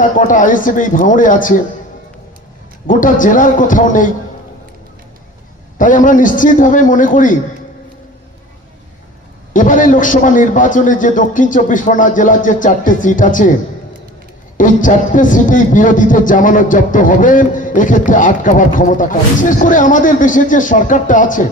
না কটা আইএসএফ এই ভাঙড়ে আছে, গোটা জেলার কোথাও নেই। তাই আমরা নিশ্চিতভাবে মনে করি এবারে লোকসভা নির্বাচনে যে দক্ষিণ চব্বিশ পরগনা জেলার যে 4টে সিট আছে, এই 4টে সিটেই বিরোধীদের জামানত জব্দ হবে। এক্ষেত্রে আটকাবার ক্ষমতা কার? বিশেষ করে আমাদের দেশে যে সরকারটা আছে,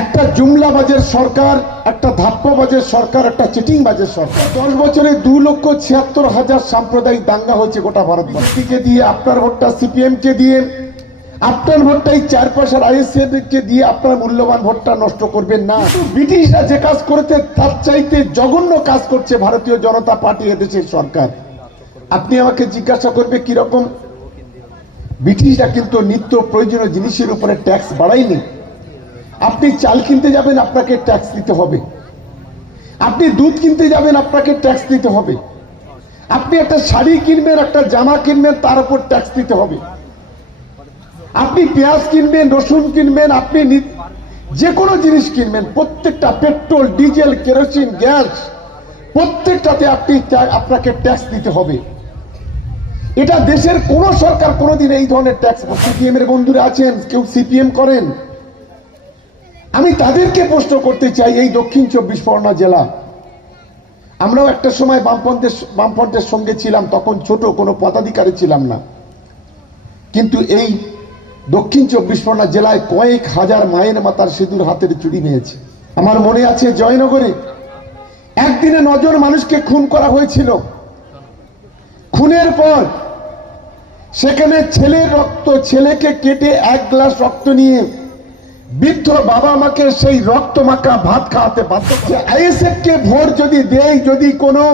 একটা জুমলাবাজের সরকার, একটা ধাপ্পাবাজের সরকার, একটা চিটিংবাজের সরকার। 10 বছরে 2,76,000 সাম্প্রদায়িক দাঙ্গা হয়েছে গোটা ভারতবর্ষকে দিয়ে। আপনার ভোটটা সিপিএম কে দিয়ে, আপনার ভোটটাই 4 পয়সার আইএসএফ কে দিয়ে আপনার মূল্যবান ভোটটা নষ্ট করবেন না। ব্রিটিশরা যে কাজ করেছে তার চাইতে জঘন্য কাজ করছে ভারতীয় জনতা পার্টি এদেশের সরকার। আপনি আমাকে জিজ্ঞাসা করবে কিরকম? ব্রিটিশরা কিন্তু নিত্য প্রয়োজনীয় জিনিসের উপরে ট্যাক্স বাড়ায়নি। আপনি চাল কিনতে যাবেন, আপনাকে ট্যাক্স দিতে হবে। আপনি দুধ কিনতে যাবেন, আপনাকে ট্যাক্স দিতে হবে। আপনি একটা শাড়ি কিনবেন, একটা জামা কিনবেন, তার উপর ট্যাক্স দিতে হবে। আপনি পেঁয়াজ কিনবেন, রসুন কিনবেন, আপনি যে কোনো জিনিস কিনবেন, প্রত্যেকটা পেট্রোল, ডিজেল, কেরোসিন, গ্যাস, প্রত্যেকটাতে আপনাকে ট্যাক্স দিতে হবে। এটা দেশের কোন সরকার কোনোদিন এই ধরনের ট্যাক্স। সিপিএম এর বন্ধুরা আছেন, কেউ সিপিএম করেন, আমি তাদেরকে প্রশ্ন করতে চাই, এই দক্ষিণ চব্বিশ পরগনা জেলা, আমরাও একটা সময় বামপন্থের সঙ্গে ছিলাম, তখন ছোট কোনো পদাধিকারী ছিলাম না, কিন্তু এই দক্ষিণ চব্বিশ পরগনা জেলায় কয়েক হাজার মায়ের মাতার সিঁদুর হাতের চুড়ি নিয়েছে। আমার মনে আছে জয়নগরে একদিনে 9 জন মানুষকে খুন করা হয়েছিল। খুনের পর সেখানে ছেলের রক্ত, ছেলেকে কেটে 1 গ্লাস রক্ত নিয়ে বৃদ্ধ বাবা মাকে সেই রক্ত মাখা ভাত খাওয়াতে বাধ্য করছে। আইএসএফ কে ভোট যদি দেয়, যদি কোনো,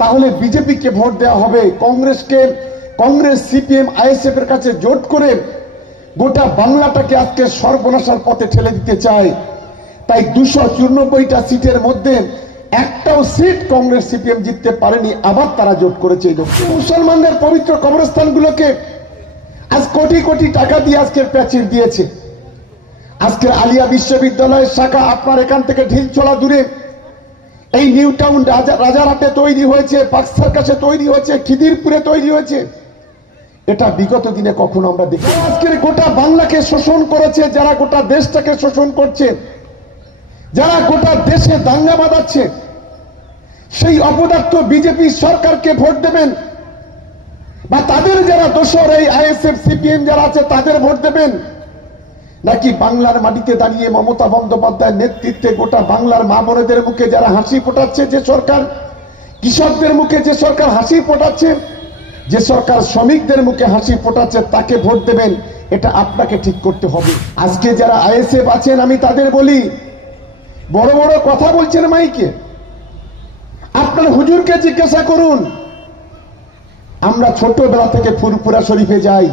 তাহলে বিজেপি কে ভোট দেওয়া হবে। কংগ্রেস সিপিএম আইএসএফ এর কাছে জোট করে গোটা বাংলাটাকে আজকে সর্বনাশার পথে ঠেলে দিতে চায়। তাই 294টা সিটের মধ্যে একটাও সিট কংগ্রেস সিপিএম জিততে পারেনি, আবার তারা জোট করেছে। মুসলমানদের পবিত্র কবরস্থানগুলোকে আজ কোটি কোটি টাকা দিয়ে আজকের প্যাচির দিয়েছে। আজকের আলিয়া বিশ্ববিদ্যালয়ের শাখা আপনার এখান থেকে ঢিলছড়া দূরে এই নিউ টাউন রাজারহাটে তৈরি হয়েছে, পাকসার কাছে তৈরি হয়েছে, খিদিরপুরে তৈরি হয়েছে। এটা বিগত দিনে কখনো আমরা দেখি। আজকের গোটা বাংলাকে শোষণ করেছে, যারা গোটা দেশটাকে শোষণ করছে, যারা গোটা দেশে দাঙ্গা বাঁধাচ্ছে, সেই অপদার্থ বিজেপি সরকারকে ভোট দেবেন, বা তাদের যারা দোসর এই আইএসএফ সিপিএম যারা আছে তাদের ভোট দেবেন, নাকি বাংলার মাটিতে দাঁড়িয়ে মমতা বন্দ্যোপাধ্যায়ের নেতৃত্বে গোটা বাংলার মা বোনেদের মুখে যারা হাসি ফোটাচ্ছে যে সরকার, কৃষকদের মুখে যে সরকার হাসি ফোটাচ্ছে, যে সরকার শ্রমিকদের মুখে হাসি ফোটাচ্ছে, তাকে ভোট দেবেন? এটা আপনাকে ঠিক করতে হবে। আজকে যারা আইএসএফ আছেন আমি তাদের বলি, বড় বড় কথা বলছেন মাইকে, আপনার হুজুরকে জিজ্ঞাসা করুন। আমরা ছোটবেলা থেকে ফুরফুরা শরীফে যাই।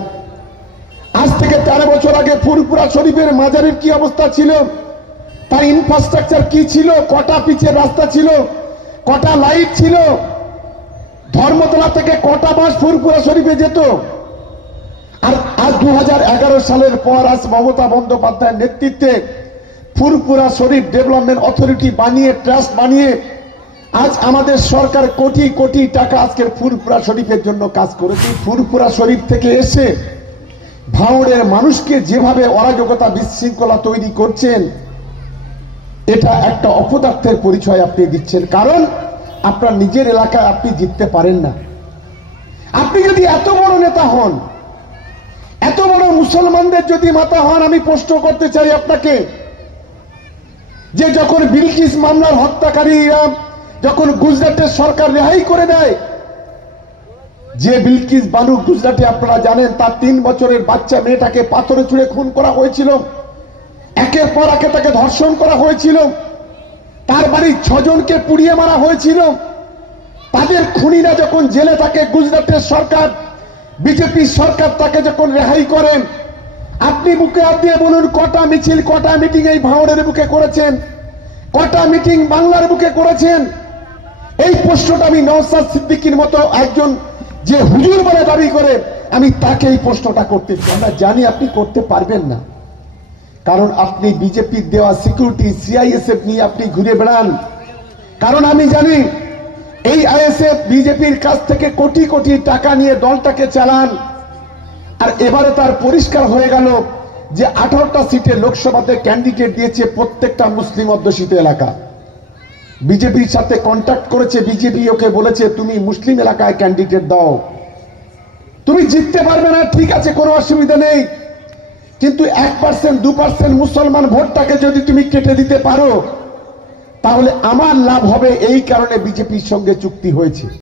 আজ থেকে 13 বছর আগে ফুরফুরা শরীফের মাজারের কি অবস্থা ছিল, তার ইনফ্রাস্ট্রাকচার কি ছিল, কটা পিচের রাস্তা ছিল, কটা লাইট ছিল, ধর্মতলা থেকে কটা বাস ফুরফুরা শরীফে যেত। আর আজ 2011 সালের পর আজ মমতা বন্দ্যোপাধ্যায়ের নেতৃত্বে ফুরফুরা শরীফ ডেভেলপমেন্ট অথরিটি বানিয়ে, ট্রাস্ট বানিয়ে, আজ আমাদের সরকার কোটি কোটি টাকা আজকের ফুরফুরা শরীফের জন্য কাজ করেছে। ফুরফুরা শরীফ থেকে এসে ভাঙড়ের মানুষকে যেভাবে অরাজকতা বিশৃঙ্খলা তৈরি করছেন, এটা একটা অপদার্থের পরিচয় আপনি দিচ্ছেন। কারণ আপনার নিজের এলাকায় আপনি জিততে পারেন না। আপনি যদি এত বড় নেতা হন, এত বড় মুসলমানদের যদি মাথা হন, আমি প্রশ্ন করতে চাই আপনাকে, যে যখন বিলকিস মামলার হত্যাকারীরা যখন গুজরাটের সরকার রেহাই করে দেয়, যে বিলকিস বানু গুজরাটে আপনারা জানেন, তার 3 বছরের বাচ্চা মেয়েটাকে পাথরে ছুঁড়ে খুন করা হয়েছিল, একের পর একে তাকে ধর্ষণ করা হয়েছিল, তার বাড়ির 6 জনকে পুড়িয়ে মারা হয়েছিল। তাদের খুনিরা যখন জেলে থাকে, গুজরাটের সরকার, বিজেপি সরকার তাকে যখন রেহাই করেন, আপনি বুকে হাত দিয়ে বলুন কটা মিছিল, কটা মিটিং এই ভাঙড়ের বুকে করেছেন, কটা মিটিং বাংলার বুকে করেছেন? এই প্রশ্নটা আমি নওশাদ সিদ্দিকীর মতো একজন যে হুজুর বলে দাবি করে, আমি তাকে এই প্রশ্নটা করতে চাই। আমরা জানি আপনি করতে পারবেন না, কারণ আপনি বিজেপির দেওয়া সিকিউরিটি সিআইএসএফ নিয়ে আপনি ঘুরে বেড়ান। কারণ আমি জানি এই আইএসএফ বিজেপির কাছ থেকে কোটি কোটি টাকা নিয়ে দলটাকে চালান, আর এবারে তার পরিষ্কার হয়ে গেল যে 18টা সিটে লোকসভাতে ক্যান্ডিডেট দিয়েছে প্রত্যেকটা মুসলিম অধ্যুষিত এলাকা। বিজেপির সাথে কন্ট্যাক্ট করেছে, বিজেপি ওকে বলেছে তুমি মুসলিম এলাকায় ক্যান্ডিডেট দাও, তুমি জিততে পারবে না, ঠিক আছে, কোনো অসুবিধা নেই, কিন্তু 1% 2% মুসলমান ভোটটাকে যদি তুমি কেটে দিতে পারো তাহলে আমার লাভ হবে। এই কারণে বিজেপির সঙ্গে চুক্তি হয়েছে।